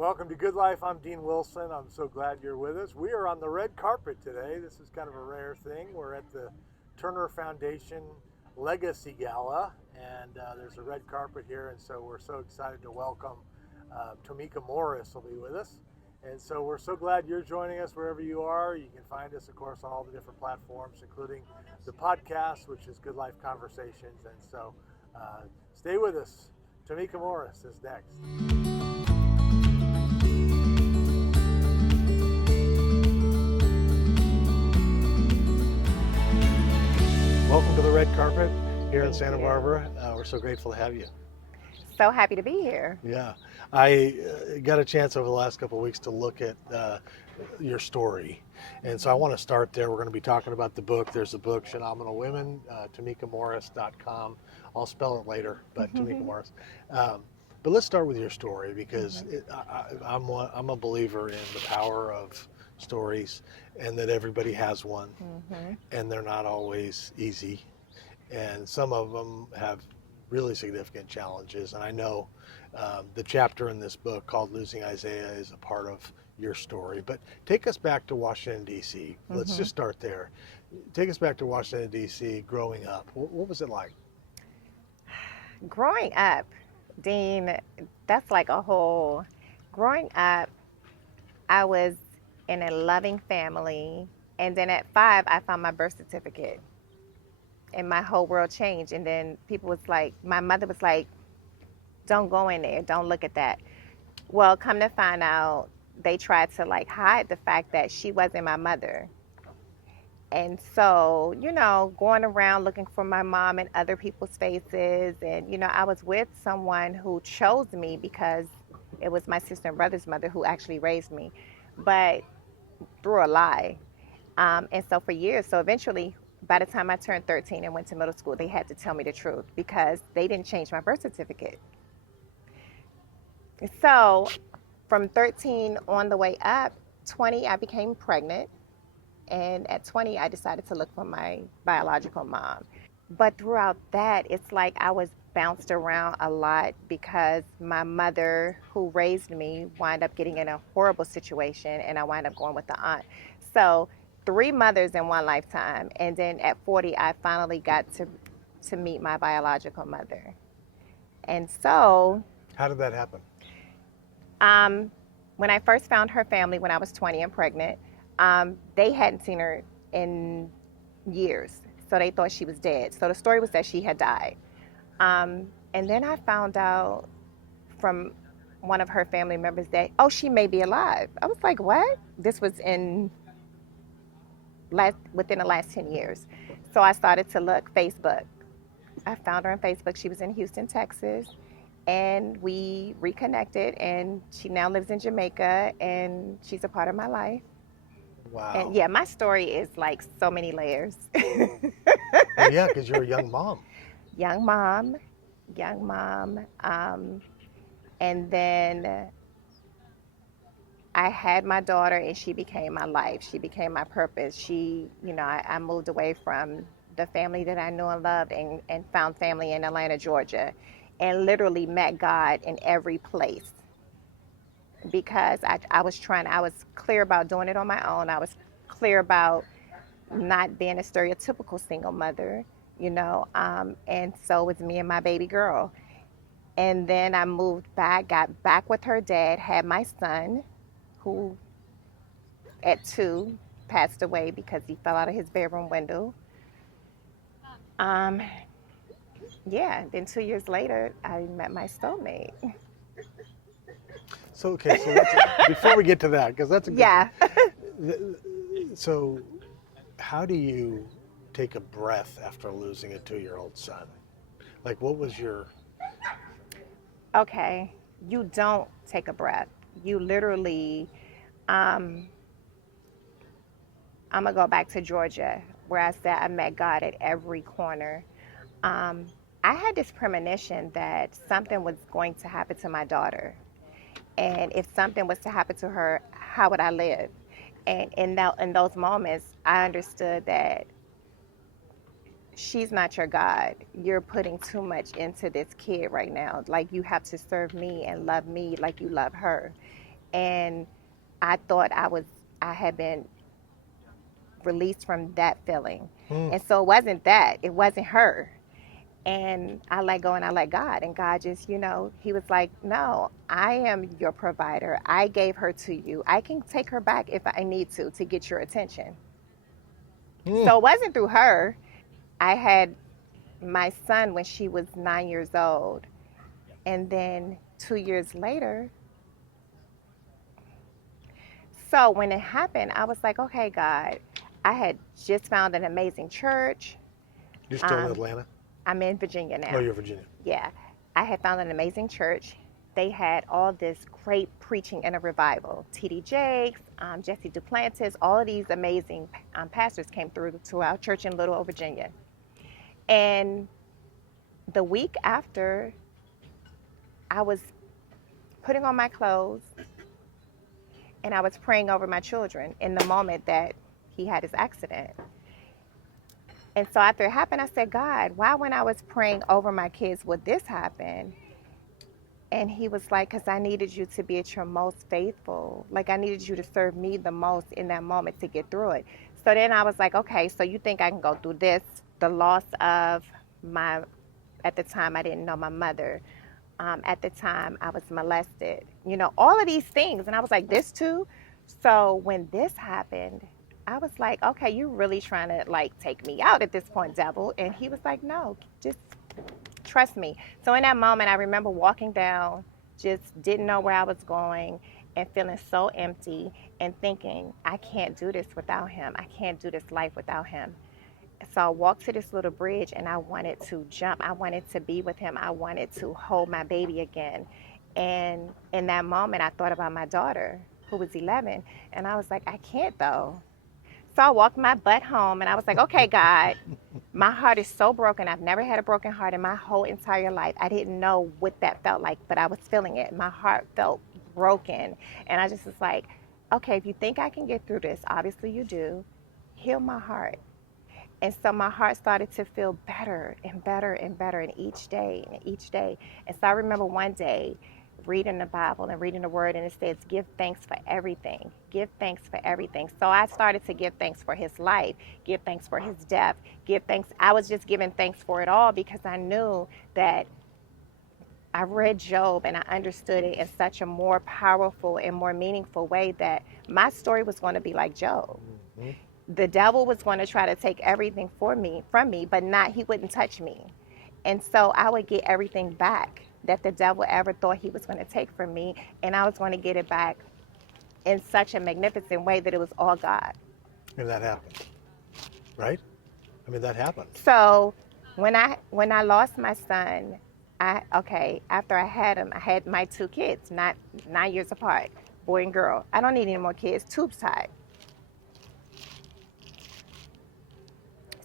Welcome to Good Life. I'm Dean Wilson. I'm so glad you're with us. We are on the red carpet today. This is kind of a rare thing. We're at the Turner Foundation Legacy Gala, and there's a red carpet here, and so we're so excited to welcome Tomeeka Morris will be with us. And so we're so glad you're joining us wherever you are. You can find us, of course, on all the different platforms, including the podcast, which is Good Life Conversations. And so stay with us. Tomeeka Morris is next. Welcome to the red carpet here in Santa Barbara. We're so grateful to have you. So happy to be here. Yeah, I got a chance over the last couple of weeks to look at your story. And so I want to start there. We're going to be talking about the book. There's a book, Shenomenal Women, TomeekaMorris.com. I'll spell it later, but Tomeeka Morris. But let's start with your story because I'm a believer in the power of stories and that everybody has one and they're not always easy. And some of them have really significant challenges. And I know the chapter in this book called Losing Isaiah is a part of your story. But take us back to Washington, D.C. Let's just start there. Take us back to Washington, D.C. growing up. What was it like? Growing up, Dean, that's like a whole... Growing up, I was in a loving family. And then at 5, I found my birth certificate. And my whole world changed. And then people was like, my mother was like, don't go in there. Don't look at that. Well, come to find out, they tried to like hide the fact that she wasn't my mother. And so, going around looking for my mom in other people's faces. And, I was with someone who chose me because it was my sister and brother's mother who actually raised me, but through a lie. And so for years, so eventually, by the time I turned 13 and went to middle school, they had to tell me the truth because they didn't change my birth certificate. So from 13 on the way up, 20, I became pregnant. And at 20, I decided to look for my biological mom. But throughout that, it's like I was bounced around a lot because my mother, who raised me, wound up getting in a horrible situation, and I wound up going with the aunt. So 3 mothers in one lifetime. And then at 40, I finally got to meet my biological mother. And so... How did that happen? When I first found her family when I was 20 and pregnant, they hadn't seen her in years. So they thought she was dead. So the story was that she had died. And then I found out from one of her family members that, she may be alive. I was like, what? This was within the last 10 years. So I started to look Facebook. I found her on Facebook. She was in Houston, Texas, and we reconnected, and she now lives in Jamaica, and she's a part of my life. Wow. And yeah, my story is like so many layers. Well, yeah, because you're a young mom. Young mom. And then I had my daughter, and she became my life. She became my purpose. I moved away from the family that I knew and loved and found family in Atlanta, Georgia, and literally met God in every place because I was clear about doing it on my own. I was clear about not being a stereotypical single mother, and so it was me and my baby girl. And then I moved back, got back with her dad, had my son, who at 2 passed away because he fell out of his bedroom window. Then 2 years later, I met my soulmate. So before we get to that, because that's a good So how do you take a breath after losing a 2-year-old son? Like, what was your... Okay, you don't take a breath. You literally, I'm going to go back to Georgia, where I said I met God at every corner. I had this premonition that something was going to happen to my daughter. And if something was to happen to her, how would I live? And in those moments, I understood that she's not your God. You're putting too much into this kid right now. Like, you have to serve me and love me like you love her. And I thought I had been released from that feeling. Mm. And so it wasn't that, it wasn't her. And I let go and I let God. And God just, He was like, no, I am your provider. I gave her to you. I can take her back if I need to get your attention. Mm. So it wasn't through her. I had my son when she was 9 years old. And then 2 years later, so when it happened, I was like, okay, God, I had just found an amazing church. You're still in Atlanta? I'm in Virginia Oh, now. you're Virginia. Yeah. I had found an amazing church. They had all this great preaching in a revival. T.D. Jakes, Jesse Duplantis, all of these amazing pastors came through to our church in Little, Virginia. And the week after, I was putting on my clothes and I was praying over my children in the moment that he had his accident. And so after it happened, I said, God, why when I was praying over my kids would this happen? And he was like, because I needed you to be at your most faithful. Like I needed you to serve me the most in that moment to get through it. So then I was like, okay, so you think I can go through this, the loss of at the time I didn't know my mother. At the time I was molested, all of these things. And I was like, this too? So when this happened, I was like, okay, you're really trying to like take me out at this point, devil. And he was like, no, just trust me. So in that moment, I remember walking down, just didn't know where I was going and feeling so empty and thinking, I can't do this without him. I can't do this life without him. So I walked to this little bridge and I wanted to jump. I wanted to be with him. I wanted to hold my baby again. And in that moment, I thought about my daughter who was 11. And I was like, I can't though. So I walked my butt home and I was like, okay, God, my heart is so broken. I've never had a broken heart in my whole entire life. I didn't know what that felt like, but I was feeling it. My heart felt broken. And I just was like, okay, if you think I can get through this, obviously you do, heal my heart. And so my heart started to feel better and better and better in each day and each day. And so I remember one day reading the Bible and reading the word, and it says, give thanks for everything. Give thanks for everything. So I started to give thanks for his life, give thanks for his death, give thanks. I was just giving thanks for it all because I knew that I read Job and I understood it in such a more powerful and more meaningful way that my story was going to be like Job. Mm-hmm. The devil was going to try to take everything from me, but he wouldn't touch me. And so I would get everything back that the devil ever thought he was going to take from me. And I was going to get it back in such a magnificent way that it was all God. And that happened, right? I mean, that happened. So when I lost my son, after I had him, I had my two kids, not 9 years apart, boy and girl. I don't need any more kids, tubes tied.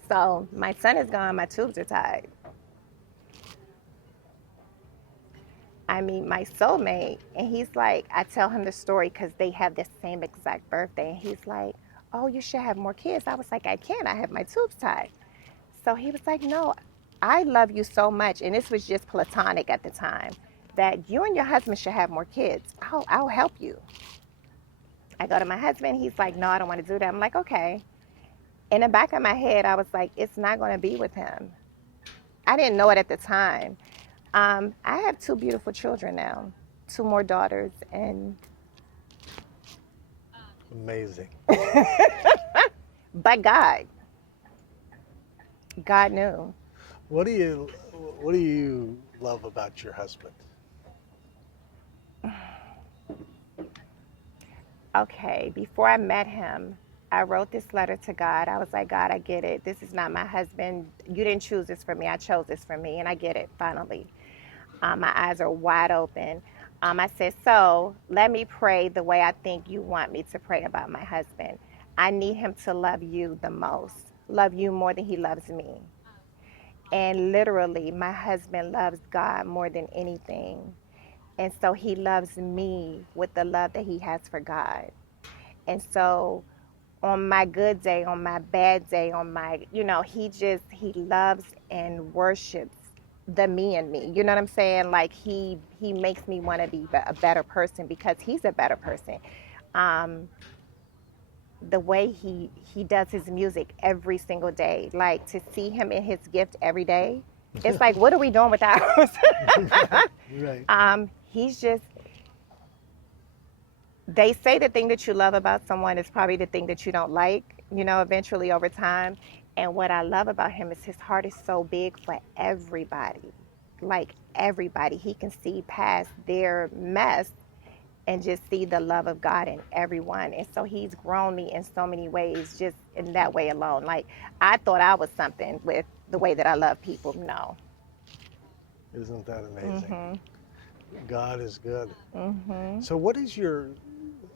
So my son is gone, my tubes are tied. I meet my soulmate, and he's like, I tell him the story because they have the same exact birthday, and he's like, oh, you should have more kids. I was like, I can't, I have my tubes tied. So he was like, no, I love you so much, and this was just platonic at the time, that you and your husband should have more kids. I'll help you. I go to my husband, he's like, no, I don't want to do that. I'm like, okay. In the back of my head, I was like, it's not going to be with him. I didn't know it at the time. I have two beautiful children now, two more daughters, and amazing. But God knew. What do you love about your husband? Okay, before I met him, I wrote this letter to God. I was like, God, I get it. This is not my husband. You didn't choose this for me. I chose this for me, and I get it, finally. My eyes are wide open. I said, so let me pray the way I think you want me to pray about my husband. I need him to love you the most, love you more than he loves me. And literally, my husband loves God more than anything. And so he loves me with the love that he has for God. And so on my good day, on my bad day, on my, he loves and worships the me in me. You know what I'm saying? Like he makes me want to be a better person because he's a better person. Um, the way he does his music every single day, like to see him in his gift every day, it's like, what are we doing with ours? Right. He's just, they say the thing that you love about someone is probably the thing that you don't like, eventually over time. And what I love about him is his heart is so big for everybody. Like everybody. He can see past their mess and just see the love of God in everyone. And so he's grown me in so many ways just in that way alone. Like I thought I was something with the way that I love people. No. Isn't that amazing? Mm-hmm. God is good. Mm-hmm. So what is your,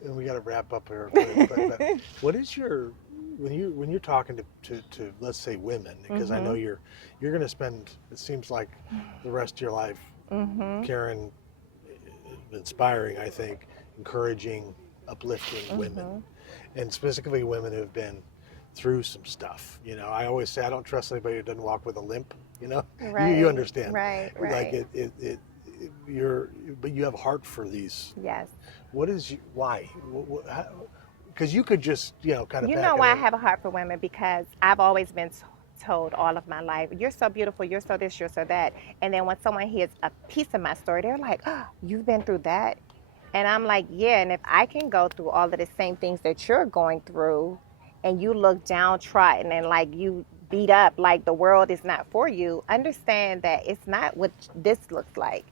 and we got to wrap up here, but what is your, when you're talking to let's say women, because I know you're going to spend, it seems like the rest of your life, Karen, inspiring, I think, encouraging, uplifting women, and specifically women who've been through some stuff. I always say I don't trust anybody who doesn't walk with a limp. Right. You understand, Right. like but you have a heart for these. Yes. Why? Because you could just kind of. You know why I have a heart for women? Because I've always been told all of my life, you're so beautiful, you're so this, you're so that. And then when someone hears a piece of my story, they're like, oh, you've been through that? And I'm like, yeah, and if I can go through all of the same things that you're going through and you look downtrodden and like you beat up, like the world is not for you, understand that it's not what this looks like.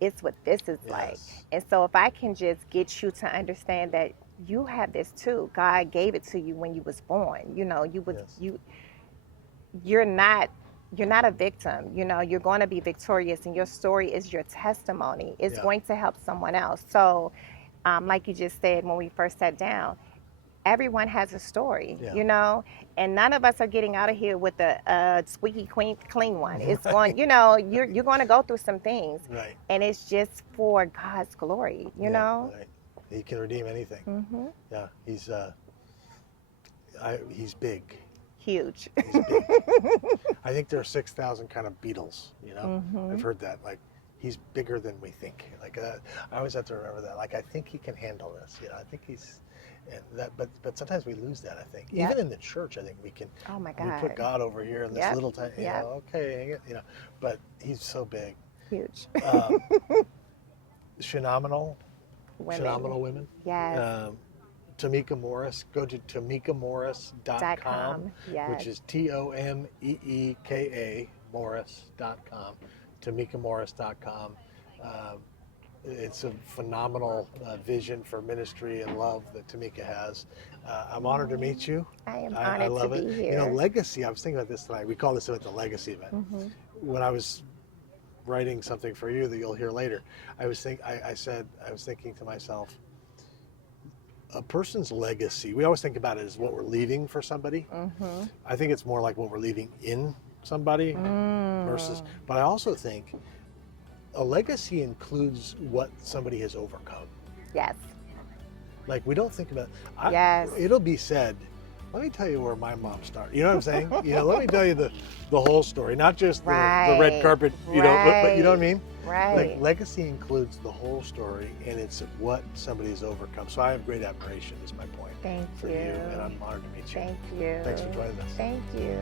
It's what this is like. And so if I can just get you to understand that you have this too. God gave it to you when you was born. You're not a victim. You're going to be victorious, and your story is your testimony. It's going to help someone else. So, like you just said when we first sat down, everyone has a story, and none of us are getting out of here with a squeaky clean one. It's going, you're going to go through some things, right, and it's just for God's glory, know. Right. He can redeem anything. Yeah, he's big. Huge. He's big. I think there are 6,000 kind of Beatles. I've heard that. Like he's bigger than we think. Like I always have to remember that. Like I think he can handle this. I think he's. And that, but sometimes we lose that. I think even in the church, I think we can. Oh my God! We put God over here in this little tiny. Okay, but he's so big. Huge. Shenomenal Women. Yes. Tomeeka Morris. Go to tomeekamorris.com, which is TOMEEKA Morris.com. TomeekaMorris.com. It's a phenomenal vision for ministry and love that Tomeeka has. I'm honored to meet you. I am honored I love to be here. Legacy. I was thinking about this tonight. We call this event the Legacy event. When I was writing something for you that you'll hear later, I was thinking to myself, a person's legacy. We always think about it as what we're leaving for somebody. I think it's more like what we're leaving in somebody versus. But I also think a legacy includes what somebody has overcome. Yes. Like we don't think about. Yes. It'll be said. Let me tell you where my mom started. You know what I'm saying? Let me tell you the whole story, not just the red carpet. But you know what I mean? Right. Like legacy includes the whole story, and it's what somebody has overcome. So I have great admiration. Is my point. Thank for you. And I'm honored to meet you. Thank you. Thanks for joining us. Thank you.